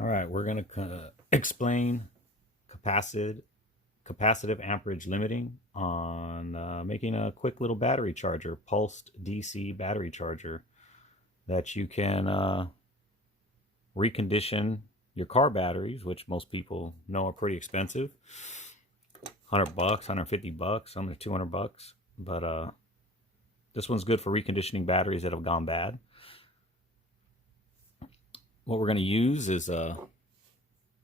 All right, we're going to explain capacitive amperage limiting on making a quick little battery charger, pulsed DC battery charger that you can recondition your car batteries, which most people know are pretty expensive. $100, $150, some are $200, but this one's good for reconditioning batteries that have gone bad. What we're going to use is a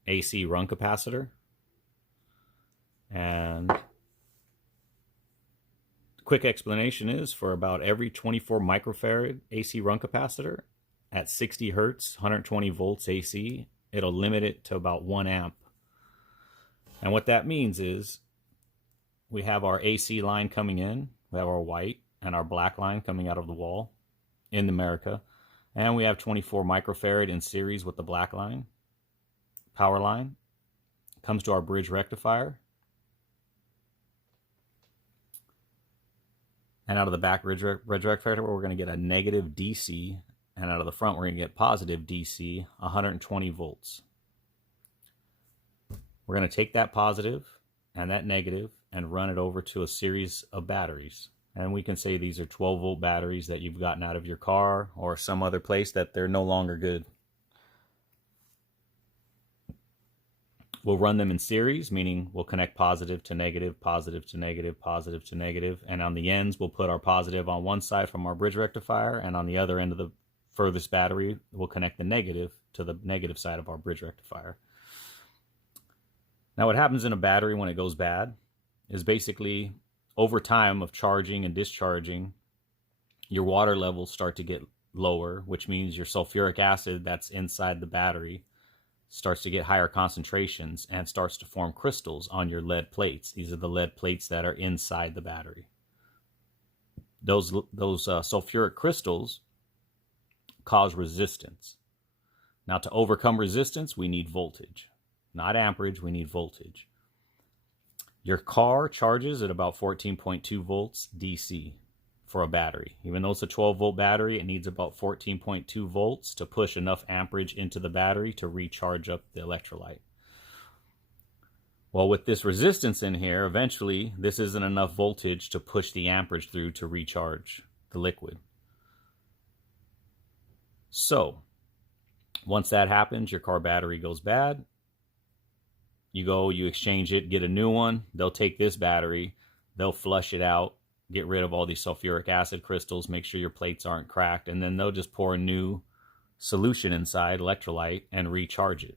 AC run capacitor, and the quick explanation is for about every 24 microfarad AC run capacitor at 60 hertz, 120 volts AC, it'll limit it to about 1 amp. And what that means is we have our AC line coming in, we have our white and our black line coming out of the wall in America, and we have 24 microfarad in series with the black line, power line, comes to our bridge rectifier, and out of the back bridge rectifier we're going to get a negative DC, and out of the front we're going to get positive DC, 120 volts. We're going to take that positive and that negative and run it over to a series of batteries. And we can say these are 12 volt batteries that you've gotten out of your car or some other place that they're no longer good. We'll run them in series, meaning we'll connect positive to negative, positive to negative, positive to negative. And on the ends, we'll put our positive on one side from our bridge rectifier, and on the other end of the furthest battery, we'll connect the negative to the negative side of our bridge rectifier. Now what happens in a battery when it goes bad is basically over time of charging and discharging, your water levels start to get lower, which means your sulfuric acid that's inside the battery starts to get higher concentrations and starts to form crystals on your lead plates. These are the lead plates that are inside the battery. Those sulfuric crystals cause resistance. Now to overcome resistance, we need voltage. Not amperage, we need voltage. Your car charges at about 14.2 volts DC for a battery. Even though it's a 12 volt battery, it needs about 14.2 volts to push enough amperage into the battery to recharge up the electrolyte. Well, with this resistance in here, eventually this isn't enough voltage to push the amperage through to recharge the liquid. So once that happens, your car battery goes bad. You exchange it, get a new one. They'll take this battery, they'll flush it out, get rid of all these sulfuric acid crystals, make sure your plates aren't cracked, and then they'll just pour a new solution inside, electrolyte, and recharge it.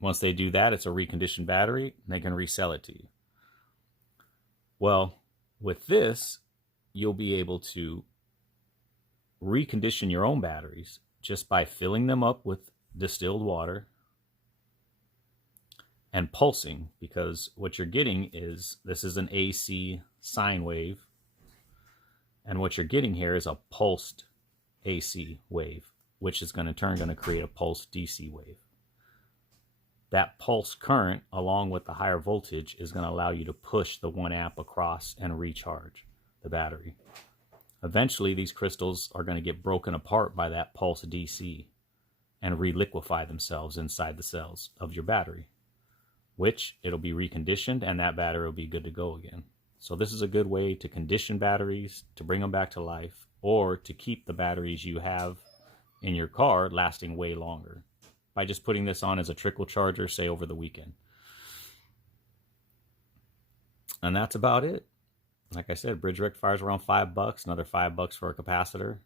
Once they do that, it's a reconditioned battery, and they can resell it to you. Well, with this, you'll be able to recondition your own batteries just by filling them up with distilled water and pulsing, because what you're getting is, this is an AC sine wave, and what you're getting here is a pulsed AC wave, which is in turn going to create a pulsed DC wave. That pulse current, along with the higher voltage, is going to allow you to push the 1 amp across and recharge the battery. Eventually, these crystals are going to get broken apart by that pulse DC and reliquefy themselves inside the cells of your battery, which it'll be reconditioned and that battery will be good to go again. So this is a good way to condition batteries, to bring them back to life, or to keep the batteries you have in your car lasting way longer by just putting this on as a trickle charger, say over the weekend. And that's about it. Like I said, bridge rectifier is around $5, another $5 for a capacitor.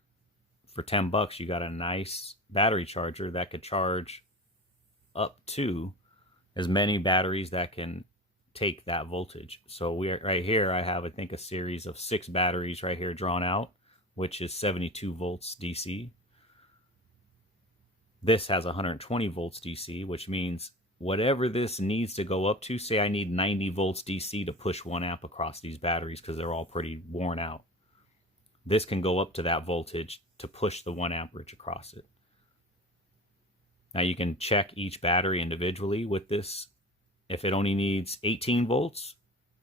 For $10, you got a nice battery charger that could charge up to as many batteries that can take that voltage. So right here, I have, I think, a series of 6 batteries right here drawn out, which is 72 volts DC. This has 120 volts DC, which means whatever this needs to go up to, say I need 90 volts DC to push 1 amp across these batteries because they're all pretty worn out. This can go up to that voltage to push the 1 amperage across it. Now you can check each battery individually with this. If it only needs 18 volts,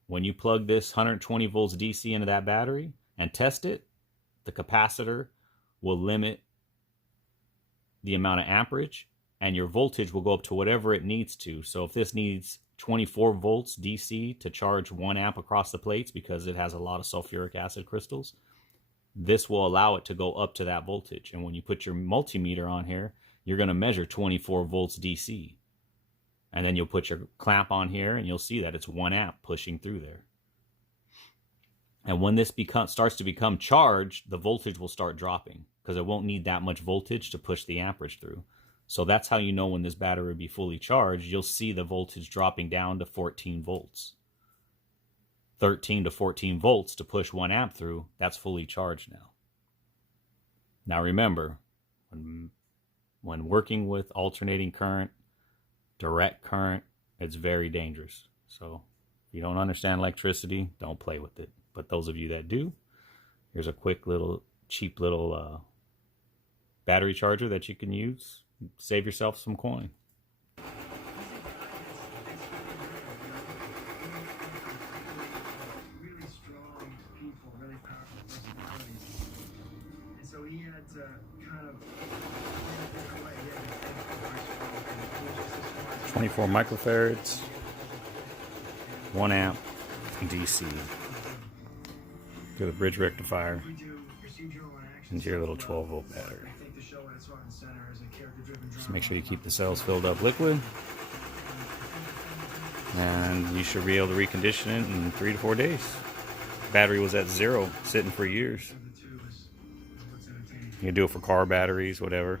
when you plug this 120 volts DC into that battery and test it, the capacitor will limit the amount of amperage and your voltage will go up to whatever it needs to. So if this needs 24 volts DC to charge 1 amp across the plates because it has a lot of sulfuric acid crystals, this will allow it to go up to that voltage. And when you put your multimeter on here, you're going to measure 24 volts DC. And then you'll put your clamp on here and you'll see that it's 1 amp pushing through there. And when this starts to become charged, the voltage will start dropping because it won't need that much voltage to push the amperage through. So that's how you know when this battery will be fully charged. You'll see the voltage dropping down to 14 volts. 13 to 14 volts to push 1 amp through, that's fully charged now. Now remember, when working with alternating current, direct current, it's very dangerous. So if you don't understand electricity, don't play with it. But those of you that do, here's a quick little, cheap little battery charger that you can use. Save yourself some coin. Really strong people, really powerful personalities. And so he had to kind of 24 microfarads, 1 amp DC. To the bridge rectifier into your little 12-volt battery. Just make sure you keep the cells filled up liquid, and you should be able to recondition it in 3 to 4 days. Battery was at 0, sitting for years. You can do it for car batteries, whatever.